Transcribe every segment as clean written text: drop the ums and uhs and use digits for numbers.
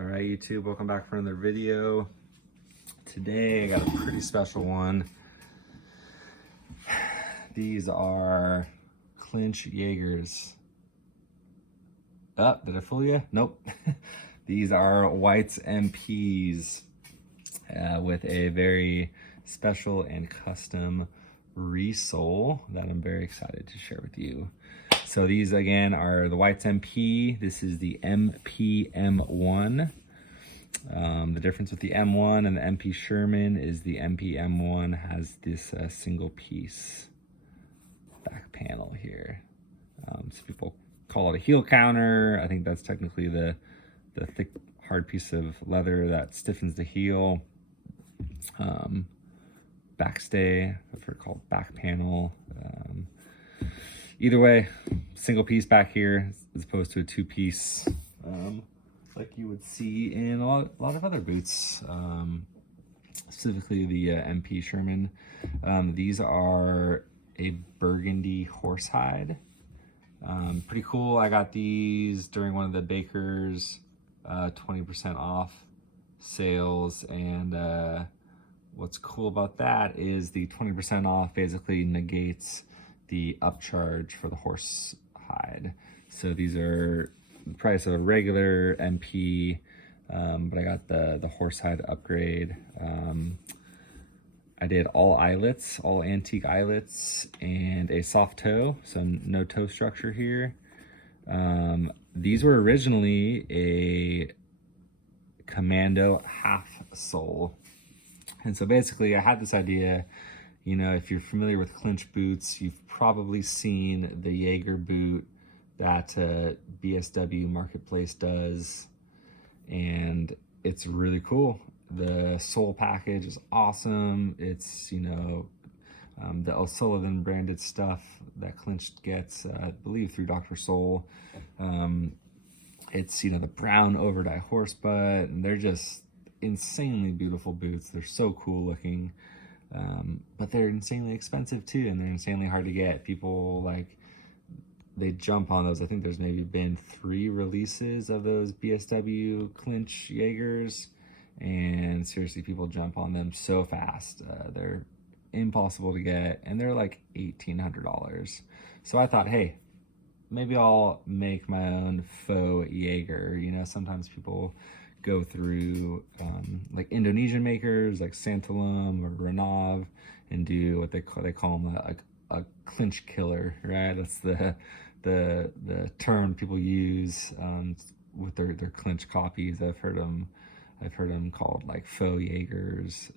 All right, YouTube, welcome back for another video. Today I got a pretty special one. These are clinch Jaegers. Did I fool you? Nope. These are White's MPs with a very special and custom resole that I'm very excited to share with you. So these again are the White's MP. This is the MP-M1. The difference with the M1 and the MP Sherman is the MP-M1 has this single piece back panel here. So people call it a heel counter. I think that's technically the thick, hard piece of leather that stiffens the heel. Backstay, I've heard called back panel. Either way, single piece back here as opposed to a two-piece, like you would see in a lot of other boots, specifically the MP Sherman. These are a Burgundy horsehide. Pretty cool. I got these during one of the Baker's 20% off sales, and what's cool about that is the 20% off basically negates the upcharge for the horse hide. So these are the price of a regular MP, but I got the horse hide upgrade. I did all eyelets, all antique eyelets, and a soft toe, so no toe structure here. These were originally a commando half sole. And so basically I had this idea, you know, if you're familiar with clinch boots, you've probably seen the Jaeger boot that BSW Marketplace does, and it's really cool. The sole package is awesome. It's, you know, the O'Sullivan branded stuff that Clinch gets, I believe through Dr. Soul. It's, you know, the brown overdye horse butt, and they're just insanely beautiful boots. They're so cool looking, but they're insanely expensive too, and they're insanely hard to get. People like, they jump on those. I think there's maybe been 3 releases of those BSW Clinch Jaegers, and seriously, people jump on them so fast. They're impossible to get, and they're like $1,800. So I thought, hey, maybe I'll make my own faux Jaeger. You know, sometimes people go through like Indonesian makers like Santalum or Renav and do what they call them a clinch killer, right? That's the term people use with their clinch copies. I've heard them called like faux Jaegers,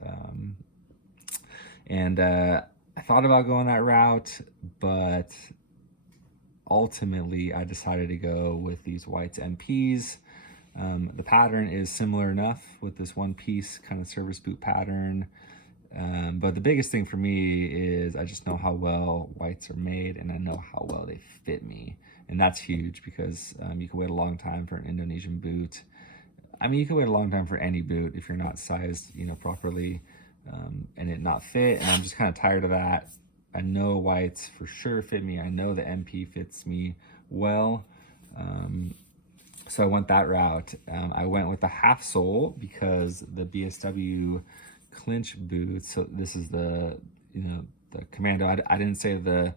and I thought about going that route, but ultimately I decided to go with these White's MPs. The pattern is similar enough with this one piece kind of service boot pattern. But the biggest thing for me is I just know how well Whites are made, and I know how well they fit me. And that's huge because you can wait a long time for an Indonesian boot. I mean, you can wait a long time for any boot if you're not sized, you know, properly, and it not fit. And I'm just kind of tired of that. I know Whites for sure fit me. I know the MP fits me well. So I went that route. I went with the half sole because the BSW clinch boots. So this is the, you know, the commando. I didn't say the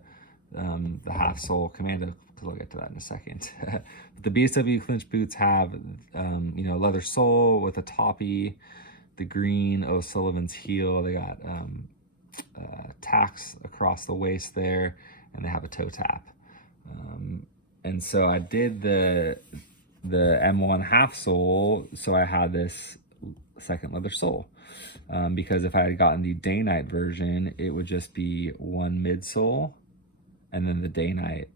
half sole commando because I'll get to that in a second. But the BSW clinch boots have, you know, leather sole with a toppy, the green O'Sullivan's heel. They got tacks across the waist there, and they have a toe tap. And so I did the M1 half sole, so I had this second leather sole. Because if I had gotten the day-night version, it would just be one midsole and then the day-night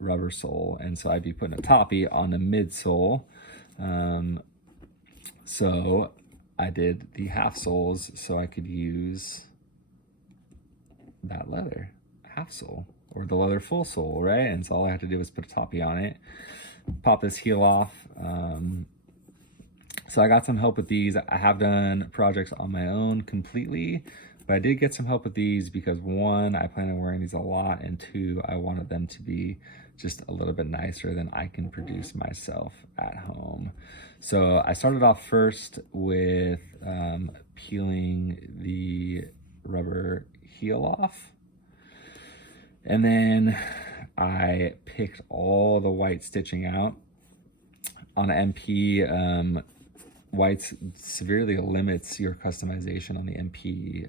rubber sole. And so I'd be putting a toppy on the midsole. So I did the half soles so I could use that leather half sole or the leather full sole, right? And so all I had to do was put a toppy on it, pop this heel off. So I got some help with these. I have done projects on my own completely, But I did get some help with these because one, I plan on wearing these a lot, and two, I wanted them to be just a little bit nicer than I can produce myself at home. So I started off first with peeling the rubber heel off. And then I picked all the white stitching out. On MP, whites severely limits your customization on the MP.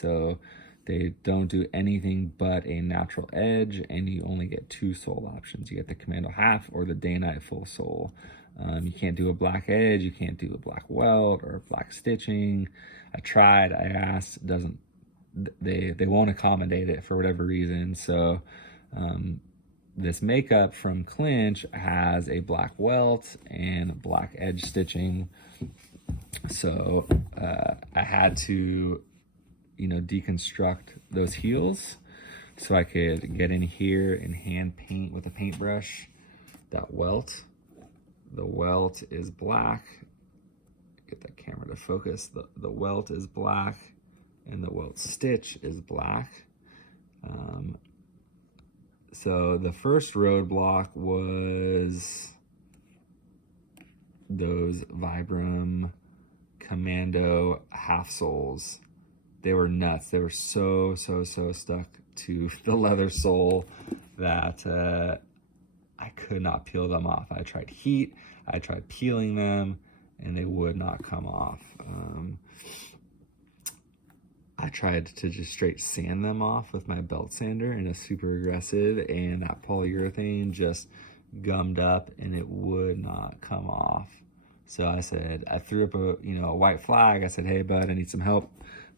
So they don't do anything but a natural edge, and you only get 2 sole options. You get the Commando half or the Day-Night full sole. You can't do a black edge, you can't do a black welt or black stitching. I tried, I asked, they won't accommodate it for whatever reason. So this makeup from Clinch has a black welt and black edge stitching. So I had to, deconstruct those heels so I could get in here and hand paint with a paintbrush that welt. The welt is black. Get that camera to focus. The welt is black and the welt stitch is black. So the first roadblock was those Vibram Commando half soles. They were nuts. They were so stuck to the leather sole that I could not peel them off. I tried heat, I tried peeling them, and they would not come off. I tried to just straight sand them off with my belt sander and a super aggressive, and that polyurethane just gummed up and it would not come off. So I threw up a white flag. I said, hey bud, I need some help.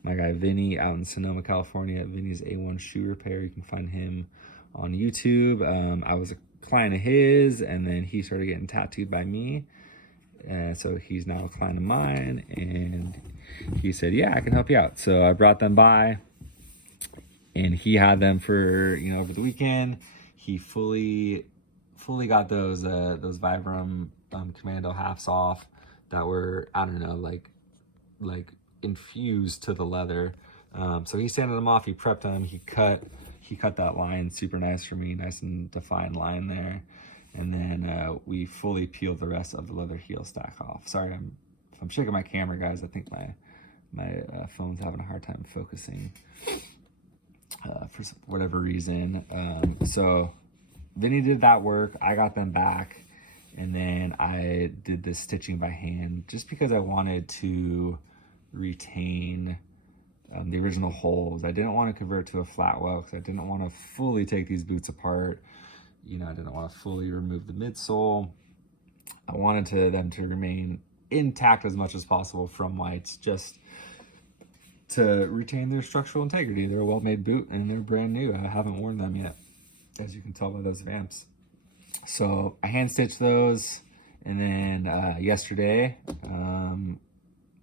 My guy Vinny out in Sonoma, California, Vinny's A1 Shoe Repair. You can find him on YouTube. I was a client of his, and then he started getting tattooed by me. So he's now a client of mine, and he said, yeah, I can help you out. So I brought them by, and he had them for, over the weekend. He fully got those Vibram Commando halves off that were, I don't know, like infused to the leather. So he sanded them off, he prepped them, he cut that line super nice for me, nice and defined line there. And then we fully peeled the rest of the leather heel stack off. Sorry, if I'm shaking my camera, guys. I think my phone's having a hard time focusing for whatever reason. So Vinny did that work. I got them back, and then I did the stitching by hand just because I wanted to retain the original holes. I didn't want to convert to a flat welt because I didn't want to fully take these boots apart. I didn't want to fully remove the midsole. I wanted them to remain intact as much as possible from whites, just to retain their structural integrity. They're a well-made boot and they're brand new. I haven't worn them yet, as you can tell by those vamps. So I hand stitched those, and then yesterday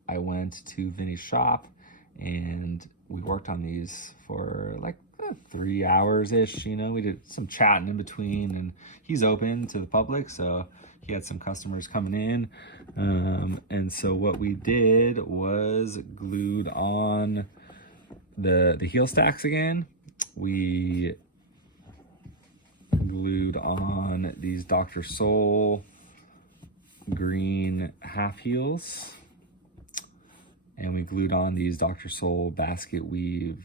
I went to Vinny's shop and we worked on these for like 3 hours-ish. We did some chatting in between, and he's open to the public, so he had some customers coming in. And so what we did was glued on the heel stacks again. We glued on these Dr. Soul green half heels, and we glued on these Dr. Soul basket weave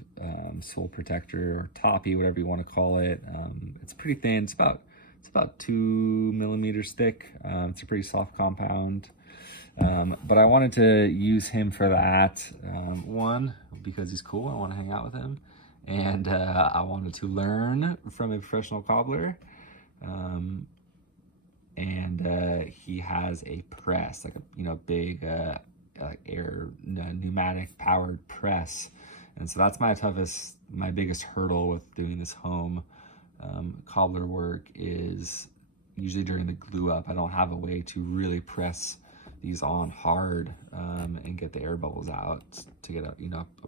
sole protector, or toppy, whatever you want to call it. It's pretty thin. It's about 2 millimeters thick. It's a pretty soft compound. But I wanted to use him for that. One, because he's cool. I want to hang out with him. And I wanted to learn from a professional cobbler. And he has a press, like a big air pneumatic powered press, and so that's my biggest hurdle with doing this home cobbler work is usually during the glue up. I don't have a way to really press these on hard and get the air bubbles out to get a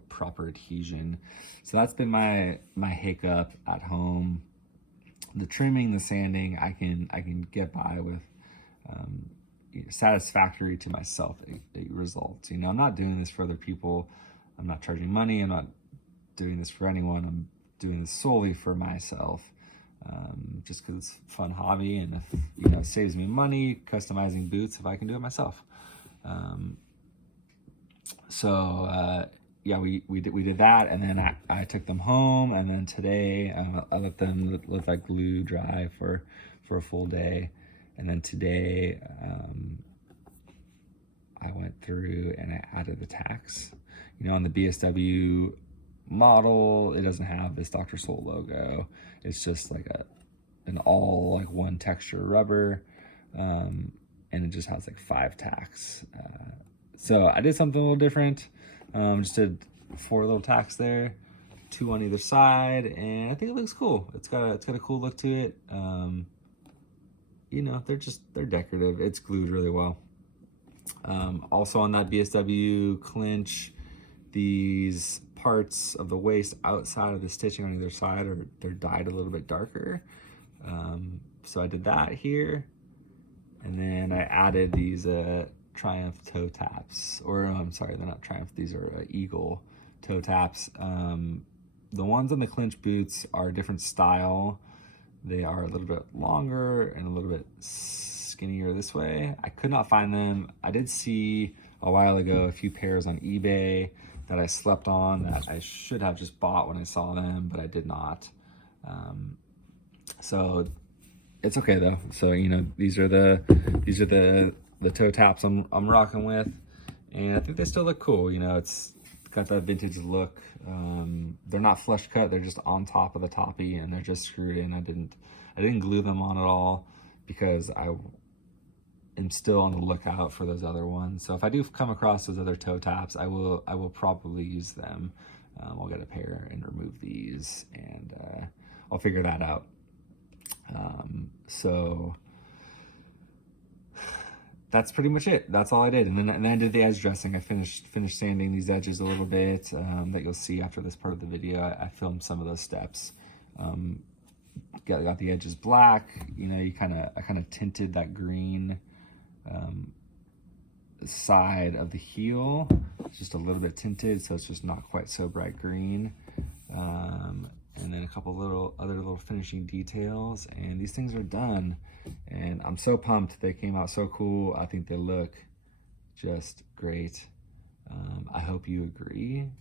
proper adhesion. So that's been my hiccup at home. The trimming, the sanding, I can get by with satisfactory to myself results. I'm not doing this for other people. I'm not charging money. I'm not doing this for anyone. I'm doing this solely for myself, just because it's a fun hobby, and if, you know, it saves me money customizing boots if I can do it myself. Yeah, we did that, and then I took them home, and then today I let them let that glue dry for a full day, and then today I went through and I added the tacks. You know, on the BSW model, it doesn't have this Dr. Soul logo. It's just like an all like one texture rubber, and it just has like 5 tacks. So I did something a little different. Just did 4 little tacks there, 2 on either side, and I think it looks cool. It's got a cool look to it. You know, they're decorative. It's glued really well. Also on that BSW clinch, these parts of the waist outside of the stitching on either side they're dyed a little bit darker. So I did that here, and then I added these Triumph toe taps, or I'm sorry, they're not Triumph, these are Eagle toe taps. The ones on the clinch boots are a different style. They are a little bit longer and a little bit skinnier this way. I could not find them. I did see a while ago a few pairs on eBay that I slept on that I should have just bought when I saw them, but I did not. So it's okay though. So, you know, these are the toe taps I'm rocking with, and I think they still look cool. You know, it's got that vintage look. They're not flush cut, they're just on top of the toppy, and they're just screwed in. I didn't glue them on at all because I am still on the lookout for those other ones. So if I do come across those other toe taps, I will probably use them. I'll get a pair and remove these, and I'll figure that out. So that's pretty much it. That's all I did. And then I did the edge dressing. I finished sanding these edges a little bit, that you'll see after this part of the video. I filmed some of those steps. Got the edges black. You know, I kind of tinted that green side of the heel, just a little bit tinted, so it's just not quite so bright green. And then a couple other little finishing details, and these things are done. And I'm so pumped. They came out so cool. I think they look just great. I hope you agree.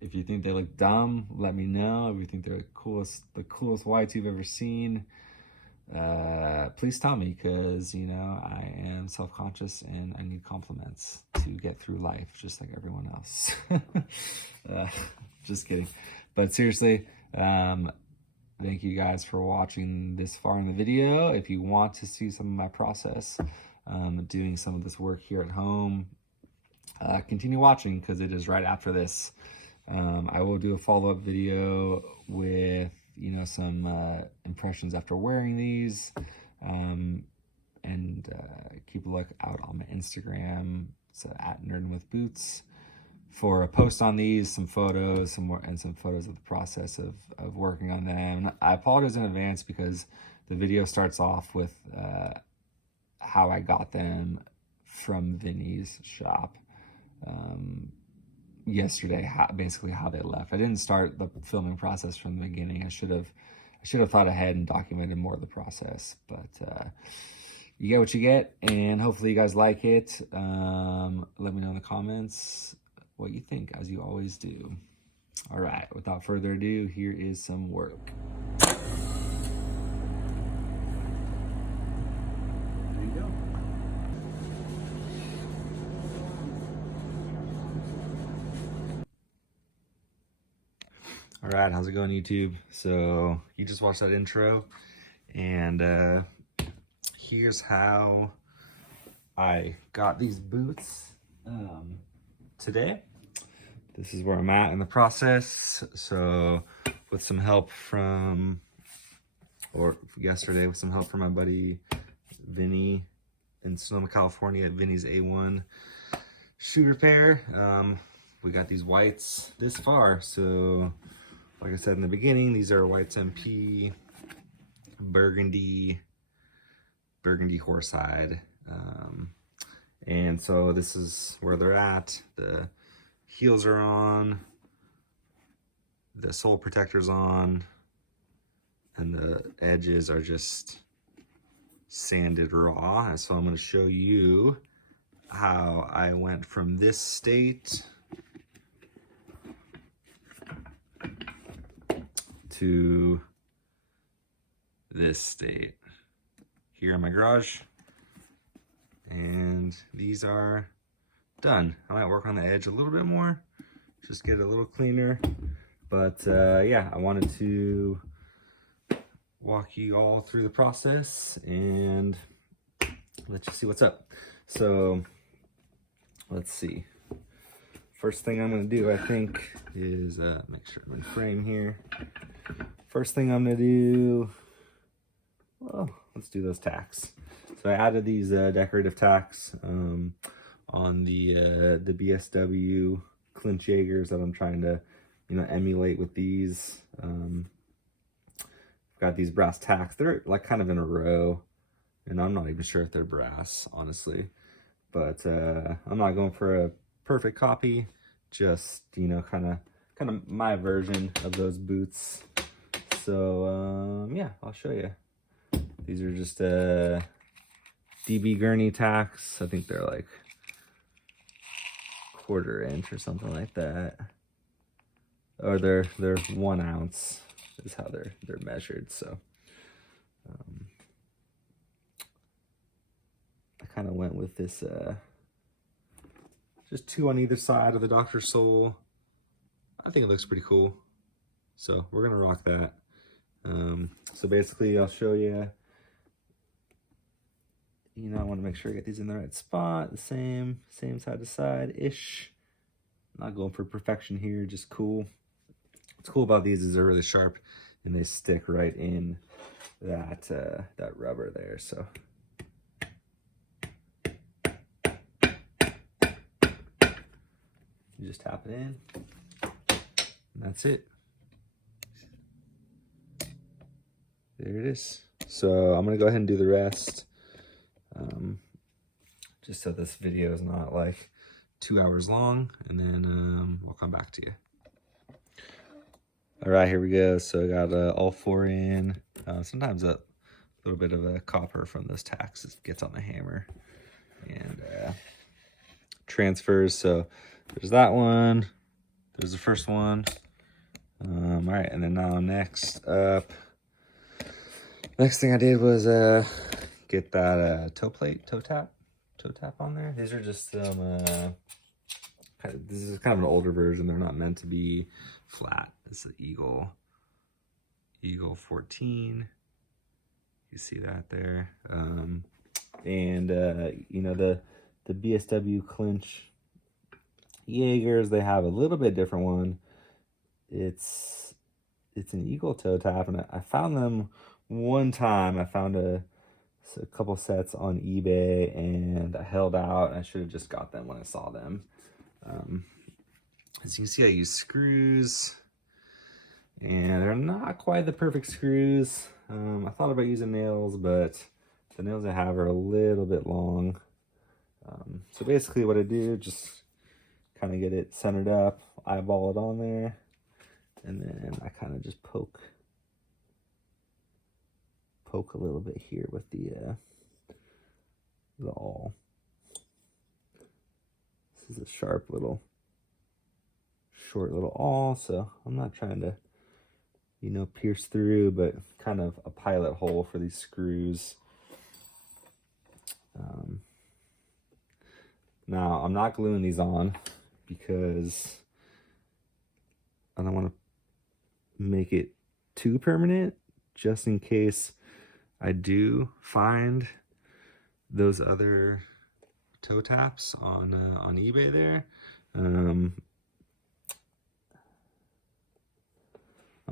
If you think they look dumb, let me know. If you think they're the coolest whites you've ever seen, please tell me, because, you know, I am self-conscious and I need compliments to get through life just like everyone else. Just kidding. But seriously, thank you guys for watching this far in the video. If you want to see some of my process, doing some of this work here at home, continue watching, because it is right after this. I will do a follow-up video with, you know, some impressions after wearing these, and keep a look out on my Instagram. It's at @nerdingwithboots for a post on these, some photos, some photos of the process of working on them. I apologize in advance because the video starts off with how I got them from Vinny's shop yesterday, basically how they left. I didn't start the filming process from the beginning. I should have thought ahead and documented more of the process, but you get what you get, and hopefully you guys like it. Let me know in the comments what you think, as you always do. All right, without further ado, here is some work. There you go. All right, how's it going, YouTube? So you just watched that intro, and here's how I got these boots today. This is where I'm at in the process. So with some help from, or yesterday with some help from my buddy Vinny in Sonoma, California at Vinny's A1 shoe repair, we got these whites this far. So like I said in the beginning, these are whites MP, Burgundy horsehide. And so this is where they're at. The heels are on. the sole protector's on, and the edges are just sanded raw. And so I'm going to show you how I went from this state to this state here in my garage. And these are done. I might work on the edge a little bit more, just get it a little cleaner. But yeah, I wanted to walk you all through the process and let you see what's up. So let's see. First thing I'm gonna do, I think, is make sure I'm in frame here. First thing I'm gonna do, well, let's do those tacks. So I added these decorative tacks on the BSW clinch Jaegers that I'm trying to, you know, emulate with these. Got these brass tacks. They're like kind of in a row, and I'm not even sure if they're brass, honestly. But I'm not going for a perfect copy, just, you know, kind of my version of those boots. So yeah, I'll show you. These are just DB Gurney tacks. I think they're like 1/4 inch or something like that, or they're 1 ounce is how they're measured. So I kind of went with this just 2 on either side of the Dr. Sole. I think it looks pretty cool, so we're gonna rock that. So basically I'll show you, you know, I want to make sure I get these in the right spot, the same side to side ish. Not going for perfection here, just cool. What's cool about these is they're really sharp and they stick right in that that rubber there. So you just tap it in, and that's it. There it is. So I'm gonna go ahead and do the rest, just so this video is not like 2 hours long, and then we'll come back to you. All right, here we go. So I got all 4 in. Sometimes a little bit of a copper from those tacks gets on the hammer and transfers. So there's that one. There's the first one. All right, and then now next up, next thing I did was get that toe tap on there. These are just some this is kind of an older version. They're not meant to be flat. This is Eagle 14. You see that there. And you know, the BSW clinch Jaegers, they have a little bit different one. It's an Eagle toe tap, and I found them one time. I found a couple sets on eBay, and I held out. I should have just got them when I saw them. As you can see, I use screws, and they're not quite the perfect screws. I thought about using nails, but the nails I have are a little bit long. So basically what I do, just kind of get it centered up, eyeball it on there, and then I kind of just poke a little bit here with the awl. This is a sharp little, short little awl, so I'm not trying to, you know, pierce through, but kind of a pilot hole for these screws. Now I'm not gluing these on because I don't want to make it too permanent, just in case I do find those other toe taps on eBay there. I'm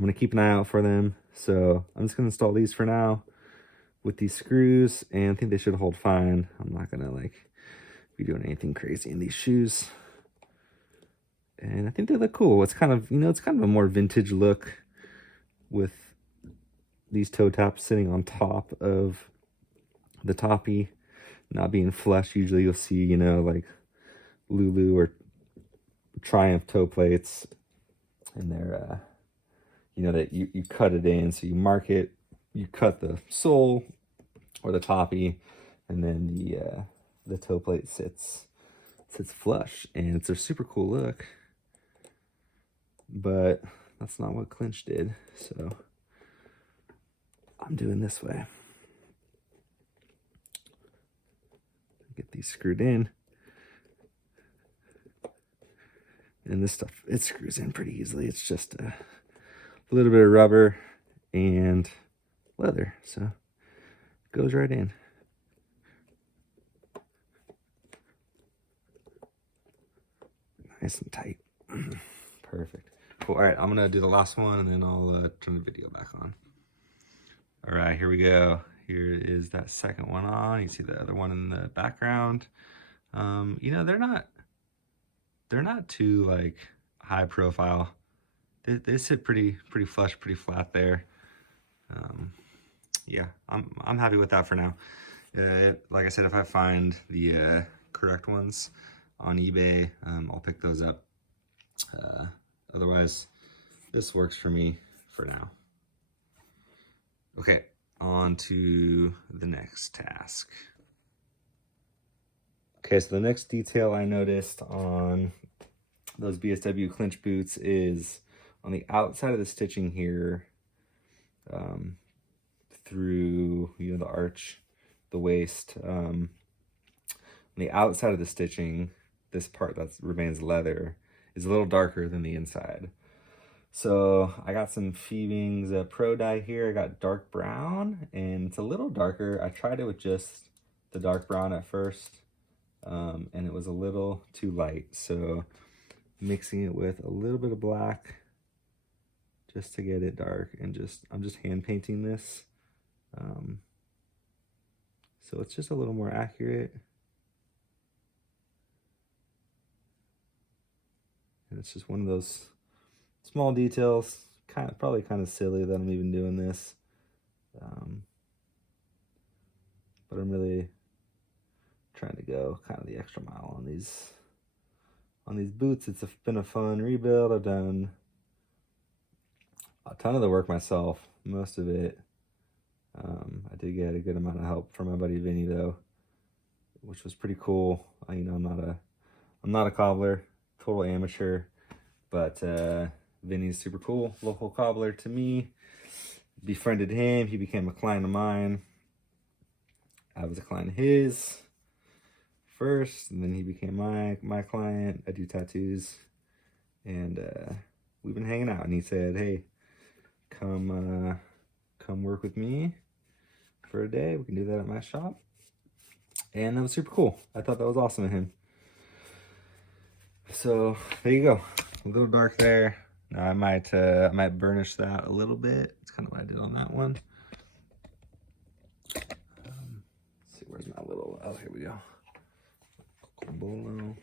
gonna keep an eye out for them, so I'm just gonna install these for now with these screws, and I think they should hold fine. I'm not gonna like be doing anything crazy in these shoes, and I think they look cool. It's kind of, you know, it's kind of a more vintage look with these toe taps sitting on top of the toppy, not being flush. Usually you'll see, you know, like Lulu or Triumph toe plates, and they're you know, that you cut it in. So you mark it, you cut the sole or the toppy, and then the toe plate sits flush, and it's a super cool look. But that's not what Clinch did, so I'm doing this way. Get these screwed in. And this stuff, it screws in pretty easily. It's just a little bit of rubber and leather, so it goes right in. Nice and tight. Perfect. Cool. All right, I'm gonna do the last one and then I'll turn the video back on. All right, here we go. Here is that second one on. You see the other one in the background. You know, they're not too like high profile. They sit pretty flush, pretty flat there. Yeah, I'm happy with that for now. Like I said, if I find the correct ones on eBay, I'll pick those up. Otherwise, this works for me for now. Okay, on to the next task. Okay, so the next detail I noticed on those BSW Clinch boots is on the outside of the stitching here, through, you know, the arch, the waist, on the outside of the stitching, this part that remains leather is a little darker than the inside. So I got some Phoebing's Pro Dye here. I got dark brown, and it's a little darker. I tried it with just the dark brown at first, and it was a little too light. So mixing it with a little bit of black just to get it dark, and I'm just hand painting this. So it's just a little more accurate. And it's just one of those small details, probably kind of silly that I'm even doing this. But I'm really trying to go kind of the extra mile on these boots. It's been a fun rebuild. I've done a ton of the work myself, most of it. I did get a good amount of help from my buddy Vinny though, which was pretty cool. You know, I'm not a cobbler, total amateur, but Vinny's super cool, local cobbler to me. Befriended him, he became a client of mine. I was a client of his first, and then he became my client. I do tattoos, and we've been hanging out, and he said, hey, come work with me for a day. We can do that at my shop. And that was super cool. I thought that was awesome of him. So there you go. A little dark there. Now I might burnish that a little bit. It's kind of what I did on that one. Let's see, where's my little, oh, here we go. Bolo.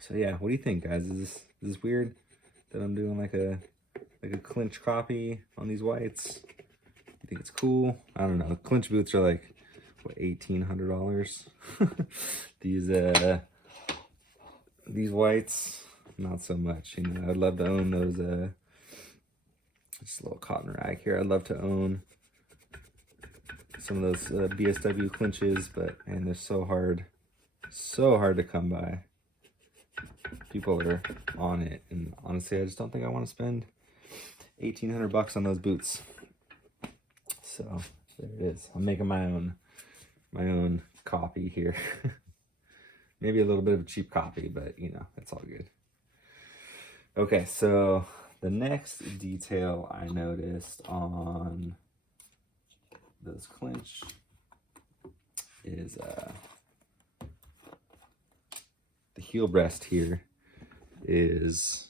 So yeah, what do you think, guys? Is this weird that I'm doing like a Clinch copy on these whites? You think it's cool? I don't know. Clinch boots are like, what, $1,800? These whites, not so much. You know, I'd love to own those. Just a little cotton rag here. I'd love to own some of those BSW Clinches, but man, they're so hard to come by. People are on it, and honestly, I just don't think I want to spend $1,800 on those boots. So there it is. I'm making my own copy here. Maybe a little bit of a cheap copy, but you know, it's all good. Okay, so the next detail I noticed on those Clinch is the heel breast here is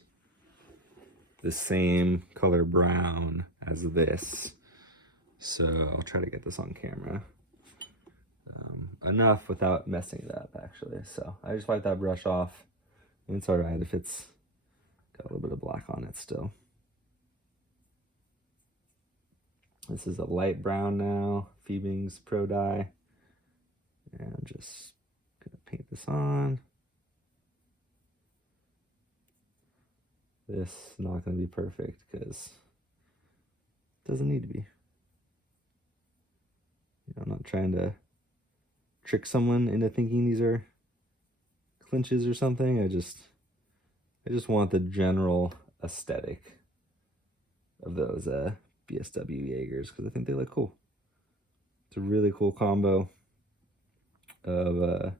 the same color brown as this. So I'll try to get this on camera. Enough without messing it up, actually. So I just wiped that brush off, and it's all right if it's got a little bit of black on it still. This is a light brown now, Phoebing's Pro Dye. And I'm just gonna paint this on. this is not going to be perfect because it doesn't need to be. You know, I'm not trying to trick someone into thinking these are clinches or something. I just want the general aesthetic of those BSW Jaegers because I think they look cool. It's a really cool combo of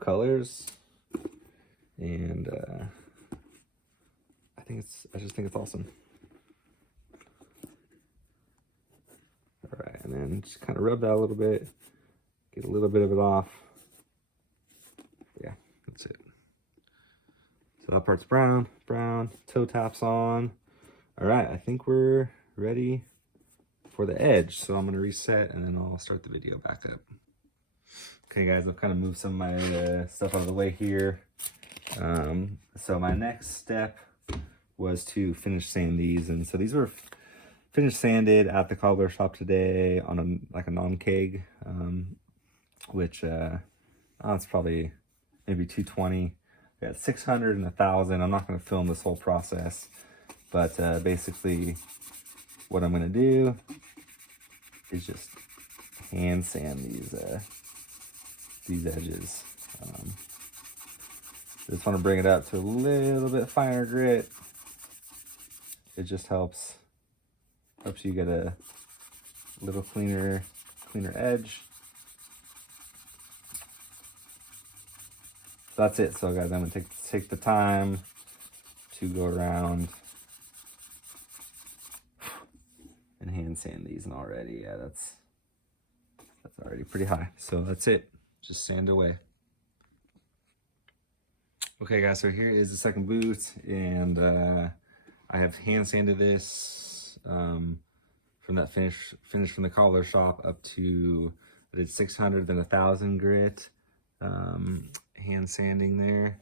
colors, and I just think it's awesome. All right, and then just kind of rub that a little bit, get a little bit of it off. Yeah, that's it. So that part's brown, toe taps on. All right, I think we're ready for the edge. So I'm gonna reset and then I'll start the video back up. Okay guys, I've kind of moved some of my stuff out of the way here. So my next step was to finish sand these. And so these were finished sanded at the cobbler shop today on like a non-keg, which it's probably maybe 220. I got 600 and 1,000. I'm not going to film this whole process, but basically what I'm going to do is just hand sand these edges. Just want to bring it up to a little bit finer grit. It just helps you get a little cleaner edge. That's it. So guys, I'm gonna take the time to go around and hand sand these, and already, yeah, that's already pretty high. So that's it. Just sand away. Okay guys, so here is the second boot, and I have hand sanded this from that finish from the cobbler shop up to, I did 600 then 1,000 grit hand sanding there.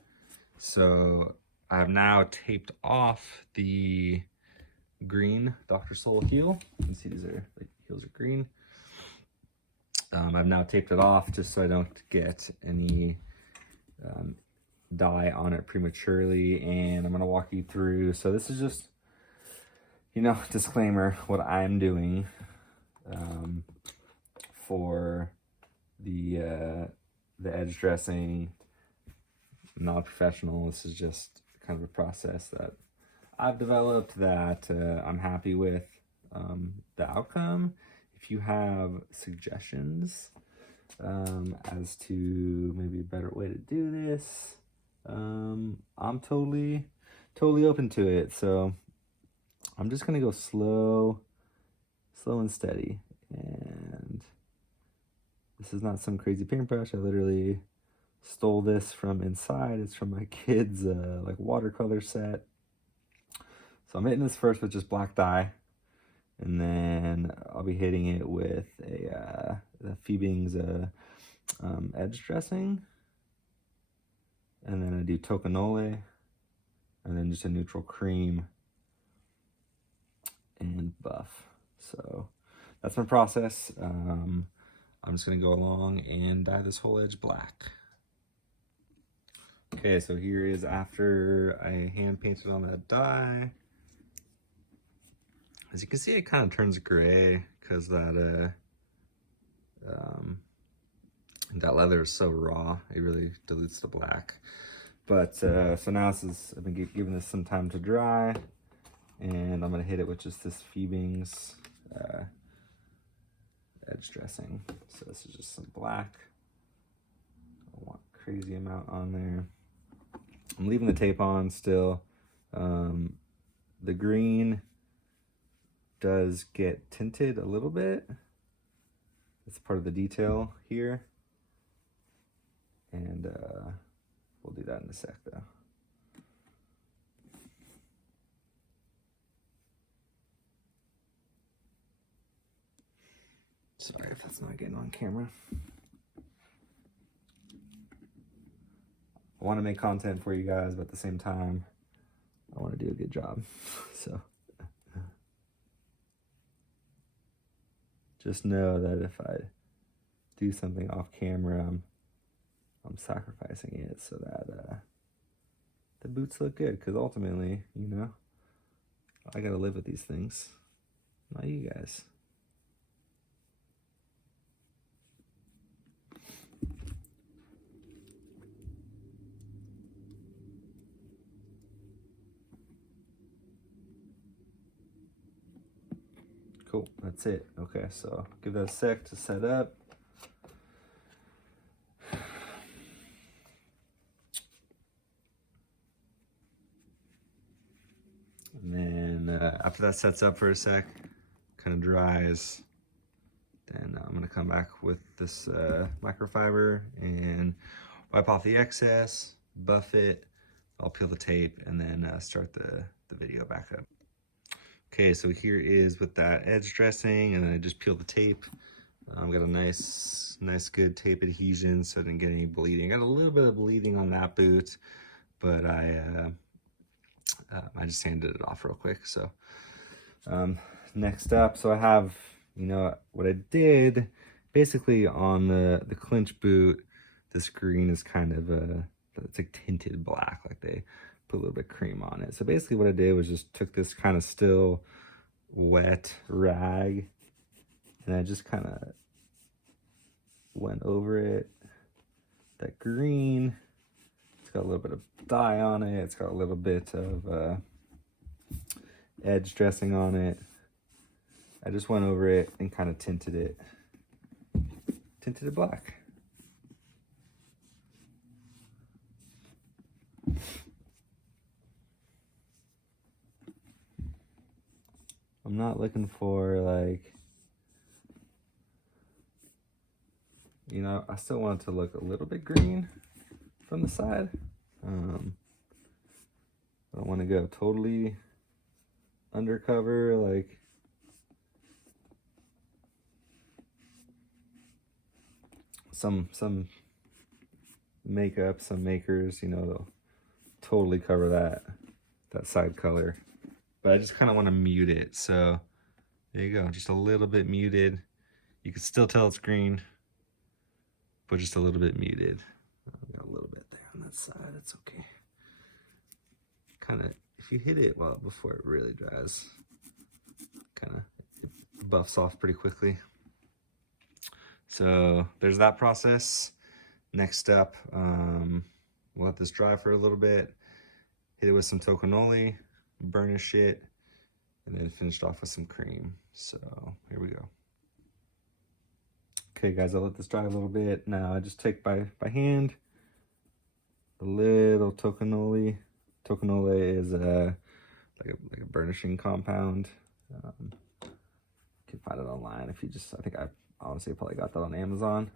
So I've now taped off the green Dr. Soul heel. You can see these are, like, heels are green. I've now taped it off just so I don't get any dye on it prematurely, and I'm gonna walk you through. So this is just, you know, disclaimer, what I'm doing for the edge dressing. Not professional. This is just kind of a process that I've developed that I'm happy with the outcome. If you have suggestions as to maybe a better way to do this, I'm totally open to it. So I'm just gonna go slow and steady. And this is not some crazy paintbrush. I literally stole this from inside. It's from my kids' like watercolor set. So I'm hitting this first with just black dye, and then I'll be hitting it with the Phoebing's edge dressing, and then I do Tocanole, and then just a neutral cream and buff. So that's my process. I'm just gonna go along and dye this whole edge black. Okay, so here is after I hand painted on that dye. As you can see, it kind of turns gray because that leather is so raw. It really dilutes the black. But so now I've been giving this some time to dry, and I'm gonna hit it with just this Phoebing's edge dressing. So this is just some black. I don't want a crazy amount on there. I'm leaving the tape on still. The green does get tinted a little bit. It's part of the detail here. And we'll do that in a sec though. Sorry if that's not getting on camera. I want to make content for you guys, but at the same time, I want to do a good job. So just know that if I do something off camera, I'm sacrificing it so that the boots look good, because ultimately, you know, I gotta live with these things, not you guys. Cool, that's it. Okay, so give that a sec to set up. And then after that sets up for a sec, kind of dries, then I'm gonna come back with this microfiber and wipe off the excess, buff it, I'll peel the tape, and then start the video back up. Okay, so here is with that edge dressing, and then I just peeled the tape. Got a nice good tape adhesion, so I didn't get any bleeding. I got a little bit of bleeding on that boot, but I just sanded it off real quick. So next up, so I have, you know, what I did basically on the clinch boot. This green is kind of it's like tinted black, like they put a little bit of cream on it. So basically what I did was just took this kind of still wet rag, and I just kind of went over it. That green, it's got a little bit of dye on it, it's got a little bit of edge dressing on it. I just went over it and kind of tinted it black. I'm not looking for, like, you know, I still want it to look a little bit green from the side. I don't want to go totally undercover, like, some makeup, some makers, you know, they'll totally cover that side color. But I just kind of want to mute it, so there you go, just a little bit muted. You can still tell it's green, but just a little bit muted. Got a little bit there on that side, it's okay. Kind of, if you hit it well before it really dries, kind of it buffs off pretty quickly. So there's that process. Next up, we'll let this dry for a little bit, hit it with some tokonoli, burnish it, and then finished off with some cream. So here we go. Okay guys, I'll let this dry a little bit. Now I just take by hand a little tokonoli. Tokonoli is like a burnishing compound. You can find it online if you just, I think I honestly probably got that on Amazon.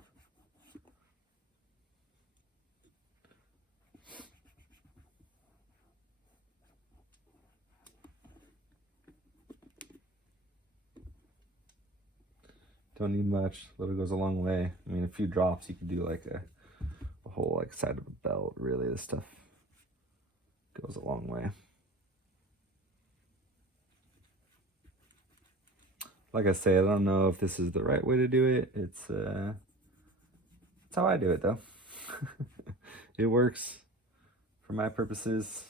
Don't need much, little goes a long way. I mean, a few drops, you could do like a whole like side of a belt. Really, this stuff goes a long way. Like I said, I don't know if this is the right way to do it. It's how I do it though. It works for my purposes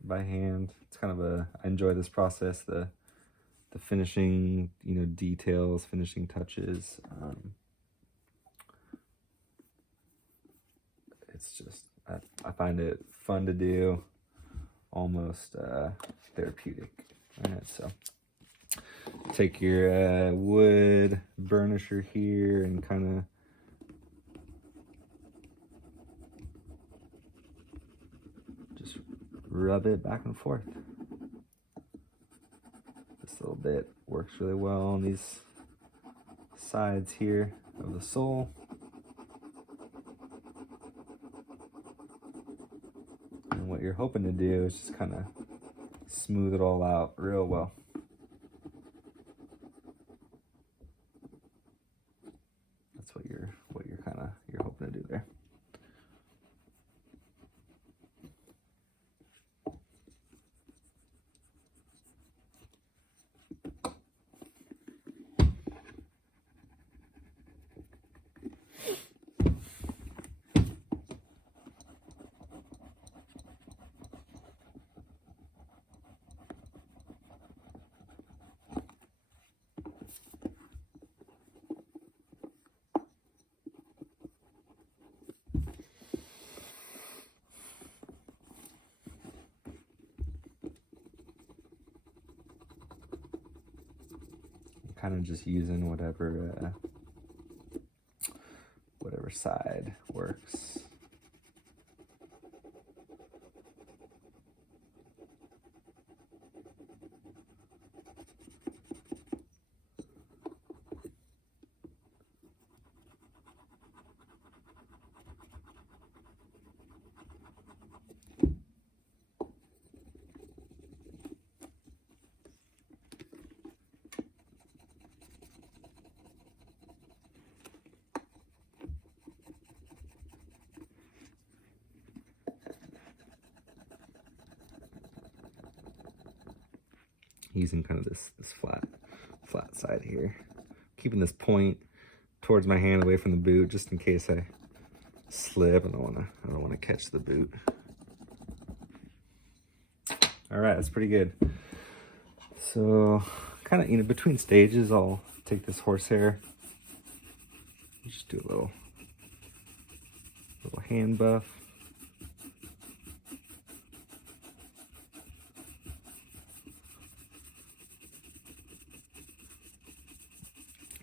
by hand. It's kind of I enjoy this process, the finishing, you know, details, finishing touches. It's just, I find it fun to do, almost therapeutic. All right, so take your wood burnisher here and kind of just rub it back and forth. This little bit works really well on these sides here of the sole. And what you're hoping to do is just kind of smooth it all out real well. That's what you're hoping to do there. kind of just using whatever whatever side works. Using kind of this flat side here, keeping this point towards my hand away from the boot, just in case I slip. I don't wanna catch the boot. All right, that's pretty good. So kind of, you know, between stages, I'll take this horsehair, just do a little hand buff.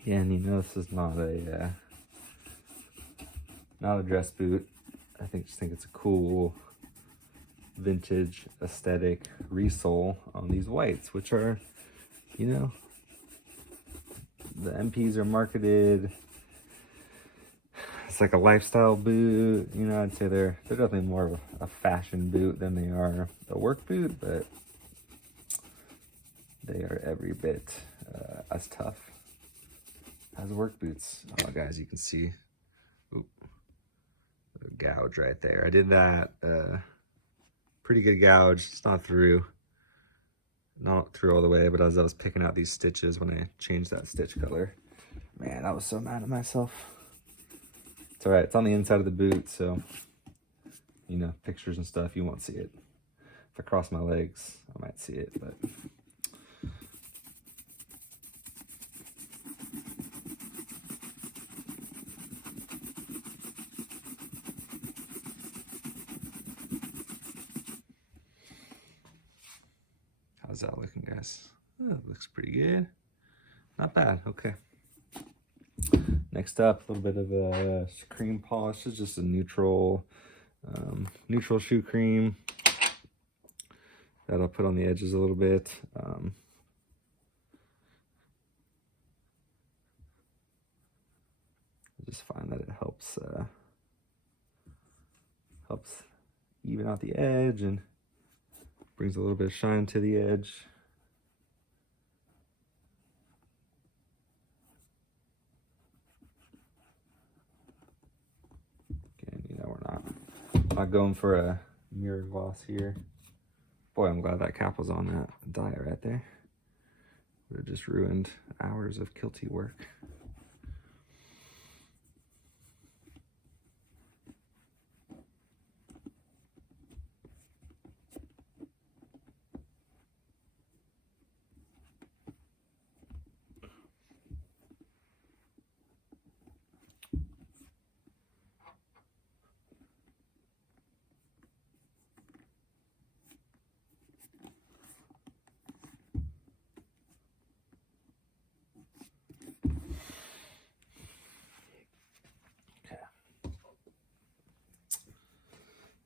Yeah, and you know, this is not a dress boot. I just think it's a cool vintage aesthetic resole on these whites, which are, you know, the MPs are marketed. It's like a lifestyle boot. You know, I'd say they're definitely more of a fashion boot than they are a work boot, but they are every bit as tough as work boots. Oh, guys, you can see, oop, a gouge right there. I did that, pretty good gouge. It's not through all the way, but as I was picking out these stitches when I changed that stitch color, man, I was so mad at myself. It's all right, it's on the inside of the boot, so, you know, pictures and stuff, you won't see it. If I cross my legs, I might see it, but how's that looking, guys? Oh, it looks pretty good. Not bad, okay. Next up, a little bit of a cream polish. This is just a neutral shoe cream that I'll put on the edges a little bit. I just find that it helps even out the edge and brings a little bit of shine to the edge. Again, you know, we're not going for a mirror gloss here. Boy, I'm glad that cap was on that dye right there. Would have just ruined hours of kilty work.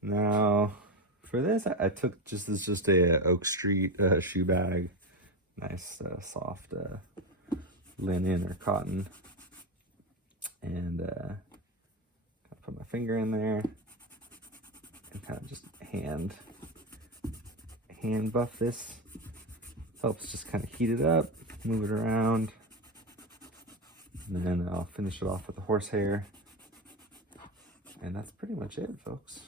Now, for this, I took just a Oak Street shoe bag, nice soft linen or cotton, and put my finger in there and kind of just hand buff this. Helps just kind of heat it up, move it around, and then I'll finish it off with the horsehair, and that's pretty much it, folks.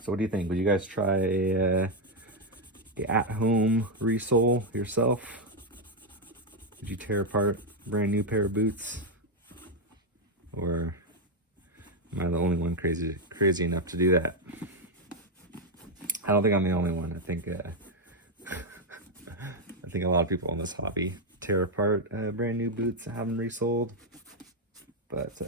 So what do you think? Would you guys try a at-home resole yourself? Would you tear apart a brand new pair of boots? Or am I the only one crazy enough to do that? I don't think I'm the only one. I think I think a lot of people in this hobby tear apart brand new boots and have them resold. But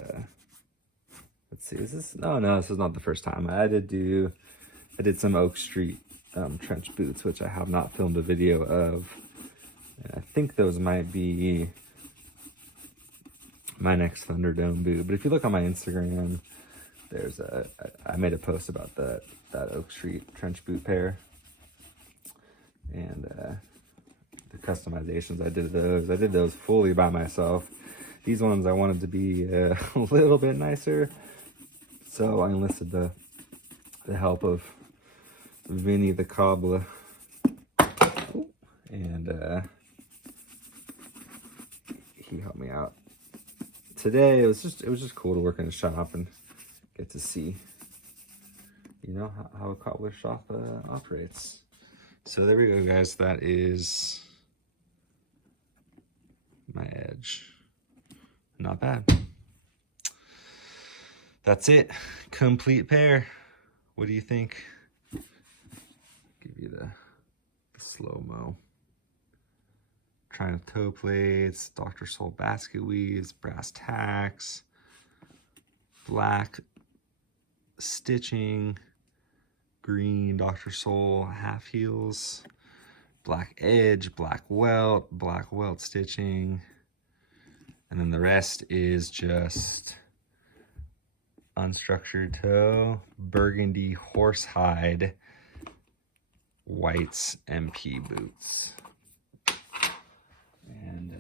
let's see, is this, no, this is not the first time. I did some Oak Street trench boots, which I have not filmed a video of. And I think those might be my next Thunderdome boot. But if you look on my Instagram, there's I made a post about that Oak Street trench boot pair. And the customizations, I did those fully by myself. These ones I wanted to be a little bit nicer, so I enlisted the help of Vinny the cobbler, and he helped me out today. It was just cool to work in a shop and get to see, you know, how a cobbler shop operates. So there we go, guys. That is my edge. Not bad. That's it. Complete pair. What do you think? Give you the slow-mo. Triumph toe plates, Dr. Soul basket weaves, brass tacks, black stitching, green Dr. Soul half heels, black edge, black welt stitching, and then the rest is just unstructured toe, burgundy horsehide, whites MP boots. And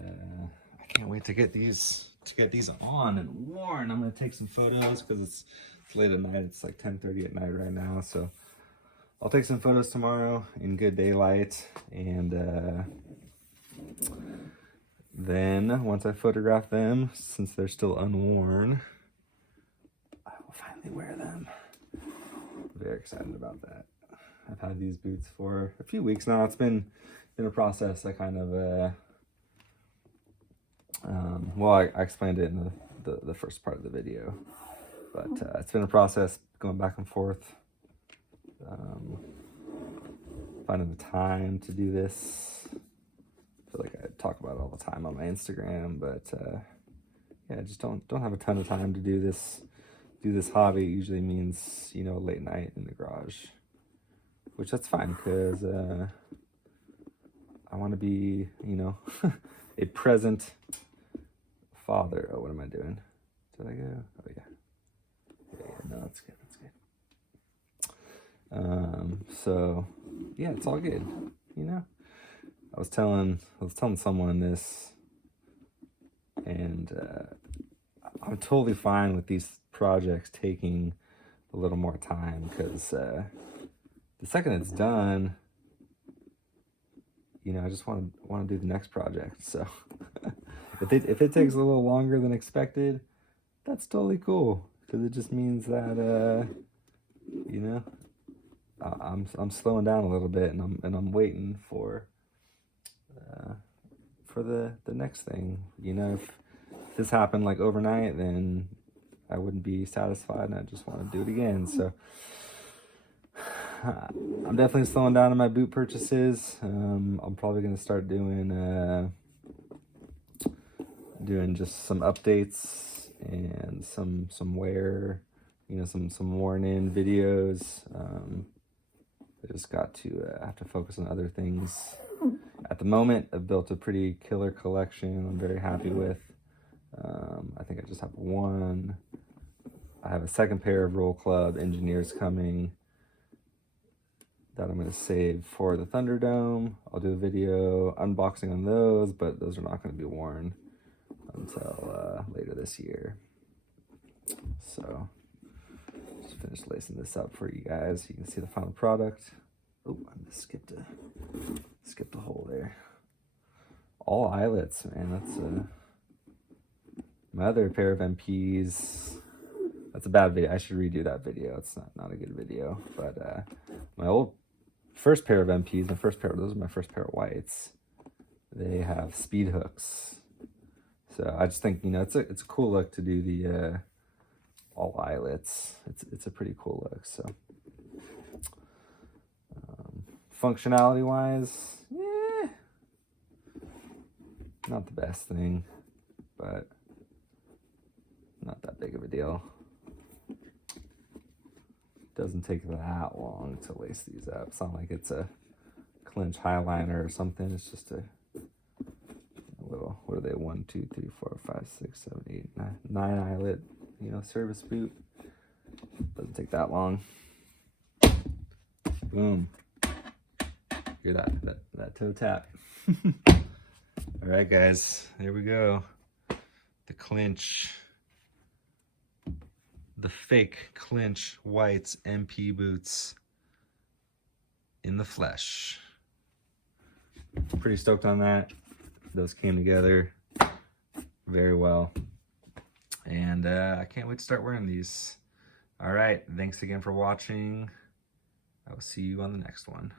I can't wait to get these on and worn. I'm gonna take some photos because it's late at night. It's like 10:30 at night right now, so I'll take some photos tomorrow in good daylight, and then once I photograph them, since they're still unworn, I will finally wear them. I'm very excited about that. I've had these boots for a few weeks now. It's been a process. I kind of well, I explained it in the first part of the video, but it's been a process going back and forth, finding the time to do this. I feel like I talk about it all the time on my Instagram, but yeah, I just don't have a ton of time to do this hobby. It usually means, you know, late night in the garage, which that's fine, because I want to be, you know, a present father. Oh, what am I doing? Did I go? Oh yeah, no, that's good. So yeah, it's all good, you know. I was telling someone this, and I'm totally fine with these projects taking a little more time, because the second it's done, you know, I just want to do the next project. So if it takes a little longer than expected, that's totally cool, because it just means that you know, I'm slowing down a little bit, and I'm waiting for the next thing. You know, if this happened like overnight, then I wouldn't be satisfied, and I just want to do it again. So I'm definitely slowing down on my boot purchases. I'm probably going to start doing just some updates and some wear, you know, some worn in videos. I just got to have to focus on other things. At the moment, I've built a pretty killer collection I'm very happy with. I think I just have one. I have a second pair of Roll Club Engineers coming that I'm going to save for the Thunderdome. I'll do a video unboxing on those, but those are not going to be worn until later this year. So just finished lacing this up for you guys. You can see the final product. Oh, I just skipped a hole there. All eyelets, man. That's my other pair of MPs. That's a bad video. I should redo that video. It's not a good video. But my old first pair of MPs, those are my first pair of whites. They have speed hooks. So I just think, you know, it's a cool look to do the all eyelets. It's a pretty cool look. So functionality wise, yeah, Not the best thing, but not that big of a deal. Doesn't take that long to lace these up. It's not like it's a clinch highliner or something. It's just a little, what are they, 1, 2, 3, 4, 5, 6, 7, 8, 9 eyelet, you know, service boot. Doesn't take that long. Boom. Hear that toe tap. All right, guys, there we go. The clinch, the fake clinch whites MP boots in the flesh. Pretty stoked on that. Those came together very well, and I can't wait to start wearing these. All right, thanks again for watching. I will see you on the next one.